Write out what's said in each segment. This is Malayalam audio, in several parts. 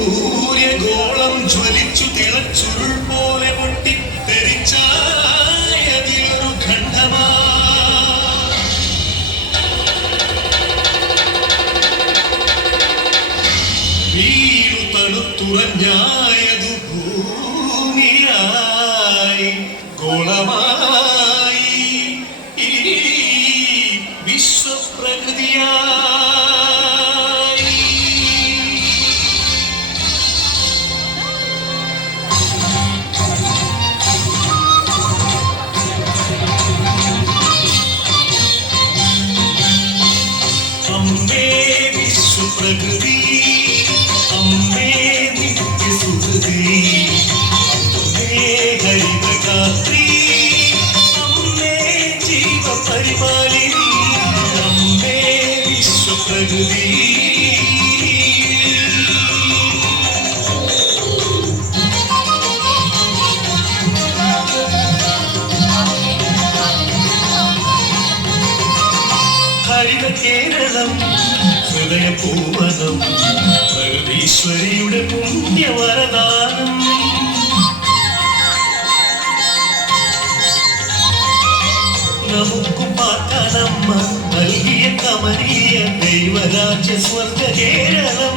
സൂര്യഗോളം ജ്വലിച്ചു തിളച്ചുരുൾ പോലെ പൊട്ടി തെറിച്ചായതിലൊരു ഖണ്ഡമാ വീരു തണുത്തുറഞ്ഞായതു ഭൂമിയായി ഗോളമായി വിശ്വപ്രകൃതിയായി. അമ്മേ വിശ്വപ്രകൃതി, അമ്മേ നിത്യസുഹൃതി, അമ്മേ ഹരിതഗാത്രി, അമ്മേ ജീവപരിപാലിനി, അമ്മേ വിശ്വപ്രകൃതി. ഹരിത കേരളം ഹൃദയപൂവനം പ്രകൃതീശ്വരിയുടെ പുണ്യവരദാനം. നമുക്കു പാർക്കാനമ്മ നൽകിയ കമനീയ ദൈവരാജ്യ സ്വർഗ കേരളം.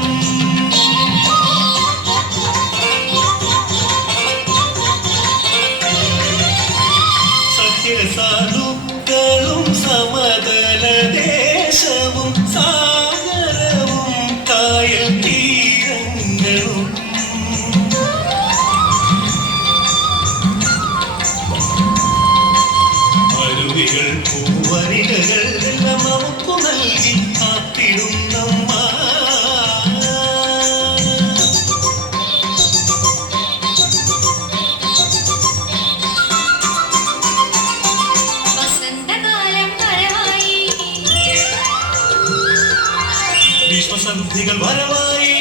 സത്യസാധുക്കളും സമതല ദേശവും സാഗരവും കായൽ തീരങ്ങളും അരുവികൾ പൂവരികകൾ എല്ലാം നമുക്കു നൽകി കാത്തിടുന്നമ്മ. ഗ്രീഷ്മസന്ധികൾ വരവായി,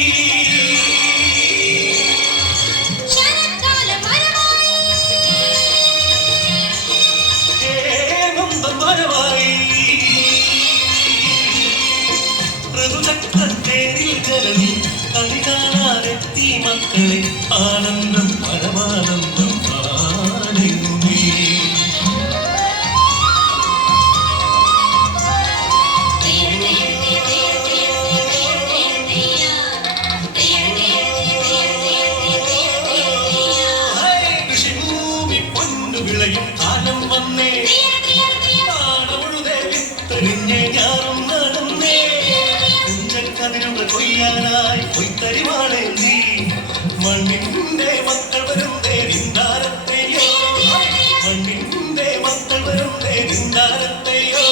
ഹേമന്തം വരവായി, ഋതുചക്രത്തേരിൽ ജനനി കളി കാണാനെത്തി മക്കളെ ആനന്ദം പരമാനന്ദം പാടുന്നു നീ. വിളയും കാലം വന്നേ, പാടമുഴുതേ വിത്തെറിഞ്ഞേ ഞാനും നടന്നേ, കുഞ്ചക്കതിരുകൾ കൊയ്യാനായി പൊയ്ത്തരിവാളേന്തി മണ്ണിന്റെ മക്കൾ വരുന്നേ നിന്ദാരത്തെയോ, മണ്ണിന്റെ മക്കൾ വരുന്നേ നിന്ദാരത്തെയോ.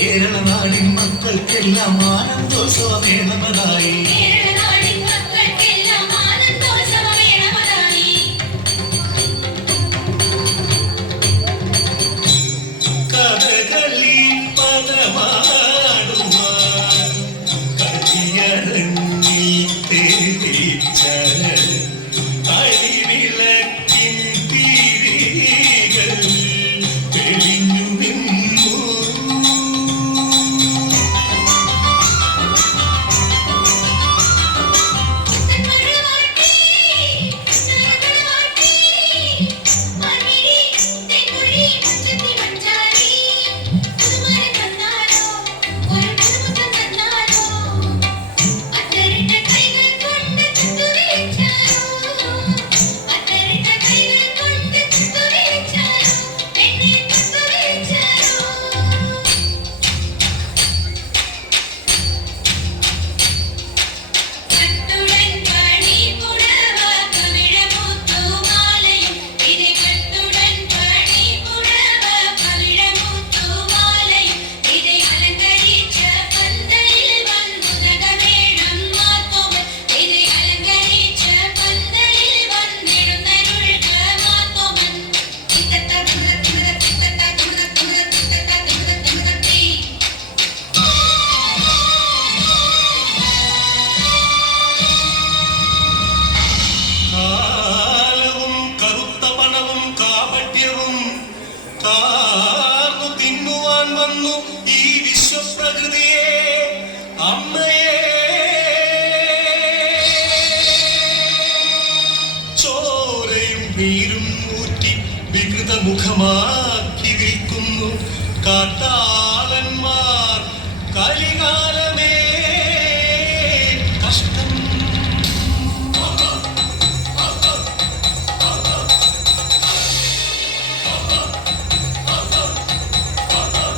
കേരള നാടിൻ മക്കൾക്കെല്ലാം ആനന്ദോത്സവമേളമതായി, കഥകളി പദമാടുവാൻ കതിയടങ്ങി തെളിച്ച അഴിവിള നീരും ഊറ്റി വികൃത മുഖമാക്കി വിൽക്കുന്നു കാട്ടാളന്മാർ കലികാലമേ